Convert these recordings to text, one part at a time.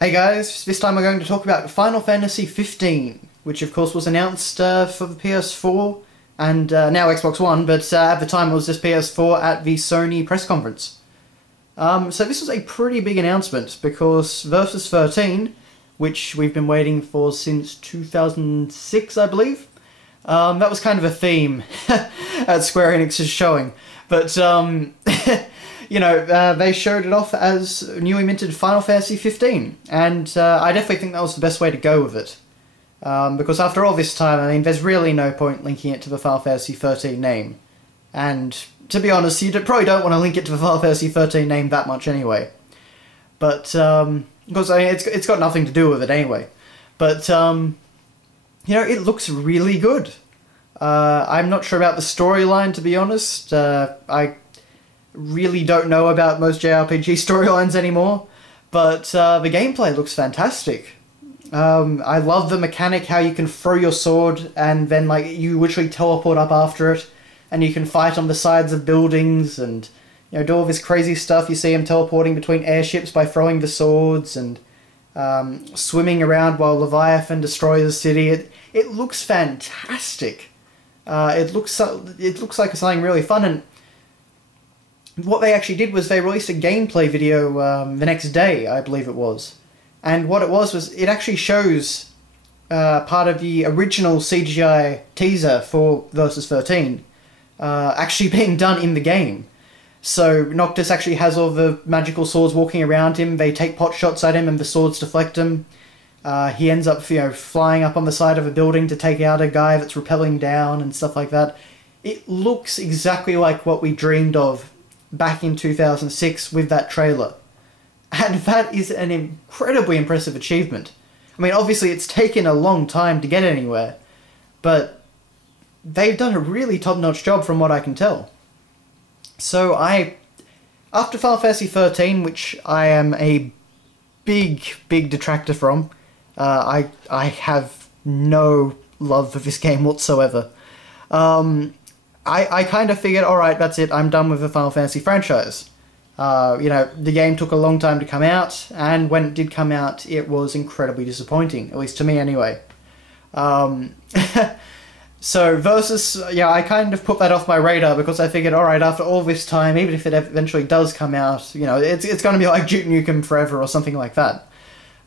Hey guys, this time we're going to talk about Final Fantasy XV, which of course was announced for the PS4 and now Xbox One, but at the time it was just PS4 at the Sony press conference. So this was a pretty big announcement because Versus XIII, which we've been waiting for since 2006, I believe, that was kind of a theme at Square Enix's showing, but you know, they showed it off as newly minted Final Fantasy XV, and I definitely think that was the best way to go with it. Because after all this time, I mean, there's really no point linking it to the Final Fantasy XIII name. And, to be honest, you probably don't want to link it to the Final Fantasy XIII name that much anyway. But, because, I mean, it's got nothing to do with it anyway. But, you know, it looks really good. I'm not sure about the storyline, to be honest. I really don't know about most JRPG storylines anymore, but the gameplay looks fantastic. I love the mechanic how you can throw your sword and then like you literally teleport up after it, and you can fight on the sides of buildings and, you know, do all this crazy stuff. You see him teleporting between airships by throwing the swords and swimming around while Leviathan destroys the city. It looks fantastic. It looks like something really fun. And what they actually did was they released a gameplay video the next day, I believe it was. And what it was it actually shows part of the original CGI teaser for Versus XIII actually being done in the game. So Noctis actually has all the magical swords walking around him. They take pot shots at him and the swords deflect him. He ends up, you know, flying up on the side of a building to take out a guy that's rappelling down and stuff like that. It looks exactly like what we dreamed of back in 2006 with that trailer. And that is an incredibly impressive achievement. I mean, obviously it's taken a long time to get anywhere, but they've done a really top-notch job from what I can tell. So after Final Fantasy XIII, which I am a big detractor from, I have no love for this game whatsoever. I kind of figured, alright, that's it, I'm done with the Final Fantasy franchise. You know, the game took a long time to come out, and when it did come out, it was incredibly disappointing, at least to me anyway. So, Versus, yeah, I kind of put that off my radar, because I figured, alright, after all this time, even if it eventually does come out, you know, it's going to be like Duke Nukem Forever or something like that.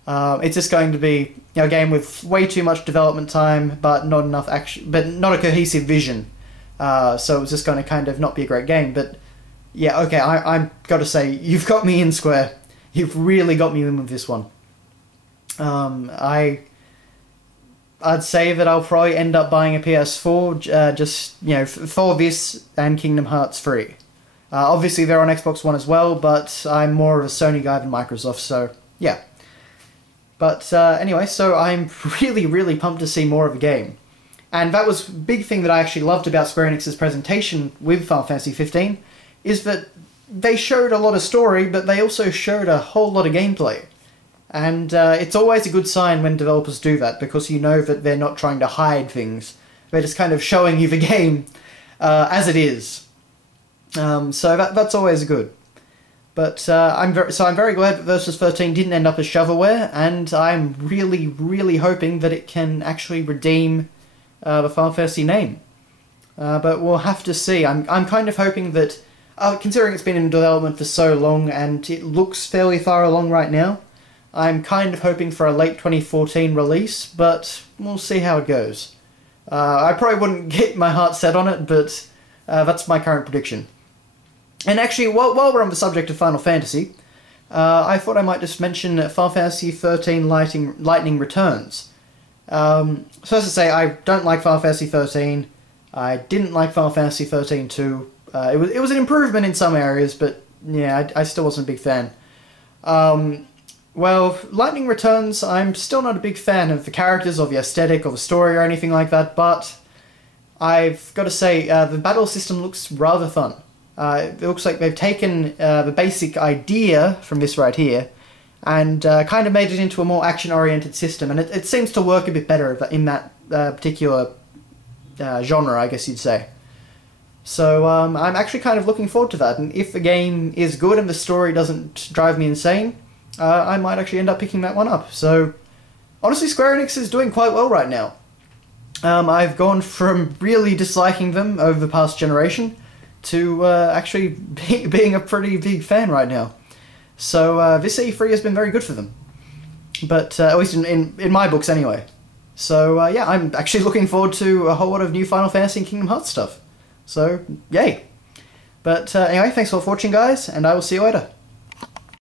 It's just going to be, you know, a game with way too much development time, but not enough action, but not a cohesive vision. So it was just going to kind of not be a great game, but yeah, okay, I've got to say, you've got me in, Square. You've really got me in with this one. I'd say that I'll probably end up buying a PS4 just, you know, for this and Kingdom Hearts 3. Obviously, they're on Xbox One as well, but I'm more of a Sony guy than Microsoft, so yeah. But anyway, so I'm really pumped to see more of the game. And that was a big thing that I actually loved about Square Enix's presentation with Final Fantasy XV, is that they showed a lot of story, but they also showed a whole lot of gameplay. And it's always a good sign when developers do that, because you know that they're not trying to hide things. They're just kind of showing you the game as it is. So that's always good. But I'm very glad that Versus XIII didn't end up as shovelware, and I'm really hoping that it can actually redeem the Final Fantasy name. But we'll have to see. I'm kind of hoping that, considering it's been in development for so long and it looks fairly far along right now, I'm kind of hoping for a late 2014 release, but we'll see how it goes. I probably wouldn't get my heart set on it, but that's my current prediction. And actually, while we're on the subject of Final Fantasy, I thought I might just mention Final Fantasy XIII Lightning Returns. So as I say, I don't like Final Fantasy XIII. I didn't like Final Fantasy XIII 2. It was an improvement in some areas, but yeah, I still wasn't a big fan. Well, Lightning Returns, I'm still not a big fan of the characters or the aesthetic or the story or anything like that, but I've got to say, the battle system looks rather fun. It looks like they've taken the basic idea from this right here and kind of made it into a more action-oriented system, and it seems to work a bit better in that particular genre, I guess you'd say. So I'm actually kind of looking forward to that, and if the game is good and the story doesn't drive me insane, I might actually end up picking that one up. So, honestly, Square Enix is doing quite well right now. I've gone from really disliking them over the past generation to actually being a pretty big fan right now. So this E3 has been very good for them. But at least in my books anyway. So yeah, I'm actually looking forward to a whole lot of new Final Fantasy and Kingdom Hearts stuff. So, yay! But anyway, thanks for watching guys, and I will see you later.